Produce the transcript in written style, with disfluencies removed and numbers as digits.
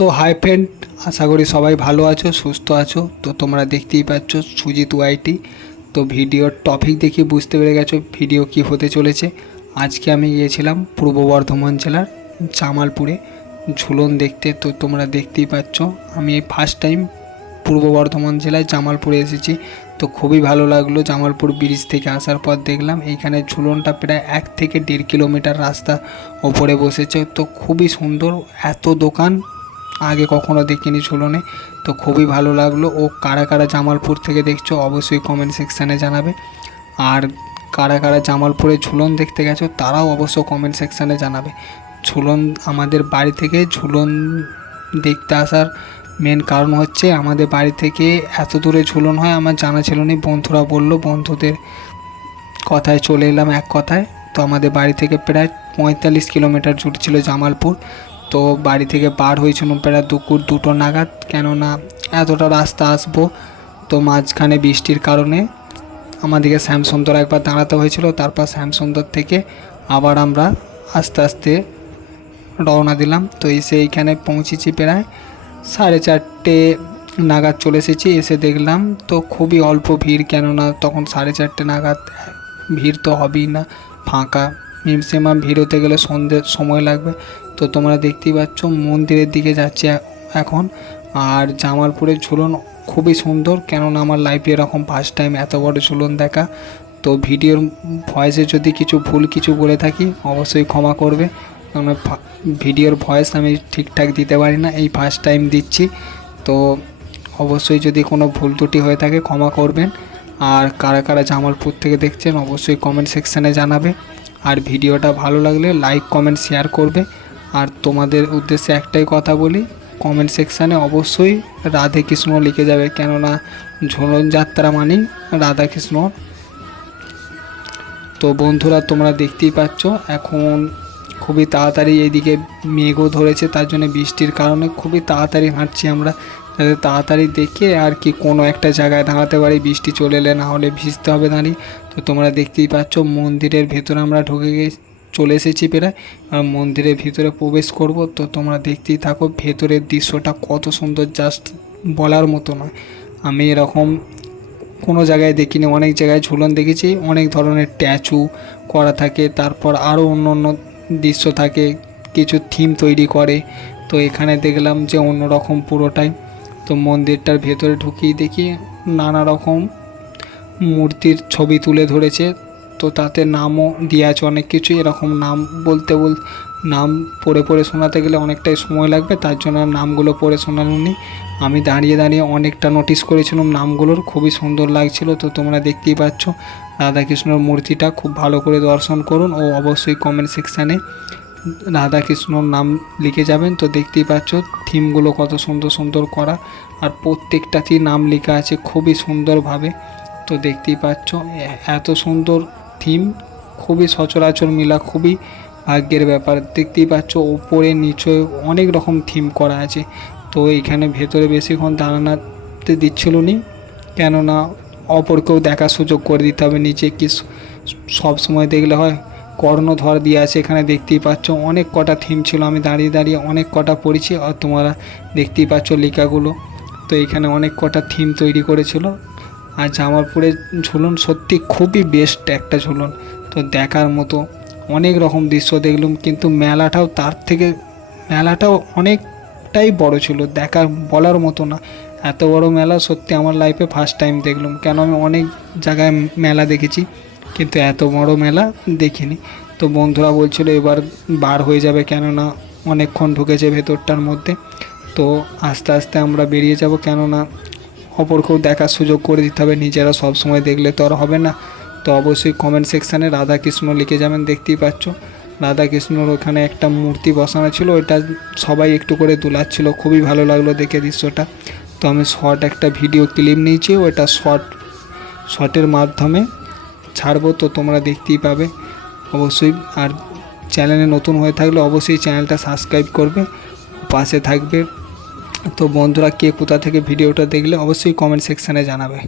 তো hi friend, আশা করি সবাই ভালো আছো, সুস্থ আছো। তো তোমরা দেখতেই পাচ্ছ সুজিত ওয়াইটি। তো ভিডিওর টপিক দেখে বুঝতে পেরে গেছো ভিডিও কি হতে চলেছে। আজকে আমি গিয়েছিলাম পূর্ব বর্ধমান জেলার জামালপুরে ঝুলন দেখতে। তো তোমরা দেখতেই পাচ্ছ আমি ফার্স্ট টাইম পূর্ব বর্ধমান জেলায় জামালপুরে এসেছি। তো খুবই ভালো লাগলো। জামালপুর ব্রিজ থেকে আসার পর দেখলাম এইখানে ঝুলনটা প্রায় 1 থেকে 1.5 কিলোমিটার রাস্তা ওপরে বসেছে। তো খুবই সুন্দর, এত দোকান আগে কখনো দেখিনি ঝুলনে। তো খুবই ভালো লাগলো। ও কারা কারা জামালপুর থেকে দেখছো অবশ্যই কমেন্ট সেকশানে জানাবে। আর কারা কারা জামালপুরে ঝুলন দেখতে গেছো তারাও অবশ্য কমেন্ট সেকশানে জানাবে। ঝুলন আমাদের বাড়ি থেকে ঝুলন দেখতে আসার মেন কারণ হচ্ছে আমাদের বাড়ি থেকে এত দূরে ঝুলন হয় আমার জানা ছিল না। বন্ধুরা বললো, বন্ধুদের কথায় চলে এলাম এক কথায়। তো আমাদের বাড়ি থেকে প্রায় 45 কিলোমিটার জুড়ে ছিল জামালপুর। তো বাড়ি থেকে বার হয়েছিলাম প্রায় দুপুর 2টো নাগাদ, কেননা এতটা রাস্তা আসবো। তো মাঝখানে বৃষ্টির কারণে আমাদেরকে শ্যামসুন্দর একবার দাঁড়াতে হয়েছিল। তারপর শ্যামসুন্দর থেকে আবার আমরা আস্তে আস্তে রওনা দিলাম। তো এসে এইখানে পৌঁছেছি প্রায় 4:30 নাগাদ চলে এসেছি। এসে দেখলাম তো খুবই অল্প ভিড়, কেননা তখন 4:30 নাগাদ ভিড় তো হবেই না, ফাঁকা। ম্যাক্সিমাম ভিড় হতে গেলে সন্ধ্যের সময় লাগবে। তো তোমরা দেখতেই পাচ্ছ মন্দিরের দিকে যাচ্ছি এখন। আর জামালপুরের ঝুলন খুবই সুন্দর, কেননা আমার লাইফে এরকম ফার্স্ট টাইম এত বড় ঝুলন দেখা। তো ভিডিওর ভয়েসে যদি কিছু ভুল কিছু বলে থাকি অবশ্যই ক্ষমা করবে, কারণ ভিডিওর ভয়েস আমি ঠিকঠাক দিতে পারি না, এই ফার্স্ট টাইম দিচ্ছি। তো অবশ্যই যদি কোনো ভুল ত্রুটি হয়ে থাকে ক্ষমা করবেন। আর কারা কারা জামালপুর থেকে দেখছেন অবশ্যই কমেন্ট সেকশানে জানাবে। আর ভিডিওটা ভালো লাগলে লাইক কমেন্ট শেয়ার করবে। আর তোমাদের উদ্দেশ্যে একটাই কথা বলি, কমেন্ট সেকশানে অবশ্যই রাধে কৃষ্ণ লিখে যাবে, কেননা ঝুলন যাত্রা মানেই রাধাকৃষ্ণ। তো বন্ধুরা তোমরা দেখতেই পাচ্ছ এখন খুবই তাড়াতাড়ি এইদিকে মেঘও ধরেছে, তার জন্য বৃষ্টির কারণে খুবই তাড়াতাড়ি হাঁটছি আমরা, যাতে তাড়াতাড়ি দেখে আর কি কোনো একটা জায়গায় দাঁড়াতে পারি, বৃষ্টি চলে এলে না হলে ভিজতে হবে দাঁড়িয়ে। তো তোমরা দেখতেই পাচ্ছ মন্দিরের ভেতরে আমরা ঢুকে চলে এসেছি প্রায়। আর মন্দিরের ভিতরে প্রবেশ করব। তো তোমরা দেখতেই থাকো ভেতরের দৃশ্যটা কত সুন্দর, জাস্ট বলার মতো নয়। আমি এরকম কোনো জায়গায় দেখিনি, অনেক জায়গায় ঝুলন দেখেছি, অনেক ধরনের স্ট্যাচু করা থাকে, তারপর আরও অন্য অন্য দৃশ্য থাকে, কিছু থিম তৈরি করে। তো এখানে দেখলাম যে অন্যরকম পুরোটাই। তো মন্দিরটার ভেতরে ঢুকিয়ে দেখি নানা রকম মূর্তির ছবি তুলে ধরেছে। তো তাতে নামও দেওয়া আছে অনেক কিছু। এরকম নাম নাম পড়ে পড়ে শোনাতে গেলে অনেকটাই সময় লাগবে, তার জন্য নামগুলো পড়ে শোনানো নেই। আমি দাঁড়িয়ে দাঁড়িয়ে অনেকটা নোটিস করেছিলাম নামগুলোর, খুবই সুন্দর লাগছিল। তো তোমরা দেখতেই পাচ্ছ রাধাকৃষ্ণর মূর্তিটা খুব ভালো করে দর্শন করুন ও অবশ্যই কমেন্ট সেকশানে রাধাকৃষ্ণর নাম লিখে যাবেন। তো দেখতেই পাচ্ছ থিমগুলো কত সুন্দর সুন্দর করা, আর প্রত্যেকটাতেই নাম লেখা আছে খুবই সুন্দরভাবে। তো দেখতেই পাচ্ছ এত সুন্দর থিম খুবই সচরাচর মিলা, খুবই ভাগ্যের ব্যাপার। দেখতেই পাচ্ছ ওপরে নিচে অনেক রকম থিম করা আছে। তো এইখানে ভেতরে বেশিক্ষণ দাঁড়াতে দিচ্ছিল না, কেননা অপরকেও দেখার সুযোগ করে দিতে হবে। নিচে কি সব সময় দেখলে হয়, কর্ণধর দিয়ে আছে এখানে। দেখতেই পাচ্ছ অনেক কটা থিম ছিল, আমি দাঁড়িয়ে দাঁড়িয়ে অনেক কটা পড়েছি। আর তোমরা দেখতেই পাচ্ছ লেখাগুলো। তো এখানে অনেক কটা থিম তৈরি করেছিল। আর জামালপুরের ঝুলন সত্যি খুবই বেস্ট একটা ঝুলন, তো দেখার মতো অনেক রকম দৃশ্য দেখলাম। কিন্তু মেলাটাও অনেকটাই বড় ছিল, দেখার বলার মতো না। এত বড় মেলা সত্যি আমার লাইফে ফার্স্ট টাইম দেখলাম, কেন আমি অনেক জায়গায় মেলা দেখেছি কিন্তু এত বড় মেলা দেখিনি। তো বন্ধুরা বলছিল এবার বার হয়ে যাবে, কেননা অনেকক্ষণ ঢুকেছে ভেতরটার মধ্যে। তো আস্তে আস্তে আমরা বেরিয়ে যাব, কেননা অপরকেও দেখার সুযোগ করে দিতে হবে, নিজেরা সব সময় দেখলে তো আর হবে না। তো অবশ্যই কমেন্ট সেকশানে রাধাকৃষ্ণ লিখে যাবেন। দেখতেই পাচ্ছ রাধাকৃষ্ণর ওখানে একটা মূর্তি বসানো ছিল, ওইটা সবাই একটু করে দুলাচ্ছিল, খুবই ভালো লাগলো দেখে দৃশ্যটা। তো আমি শর্ট একটা ভিডিও ক্লিপ নিয়েছি, ওইটা শর্টের মাধ্যমে ছাড়বো, তো তোমরা দেখতেই পাবে অবশ্যই। আর চ্যানেলে নতুন হয়ে থাকলে অবশ্যই চ্যানেলটা সাবস্ক্রাইব করবে, পাশে থাকবে। তো বন্ধুরা কে কোথা থেকে ভিডিওটা দেখলে অবশ্যই কমেন্ট সেকশানে জানাবে।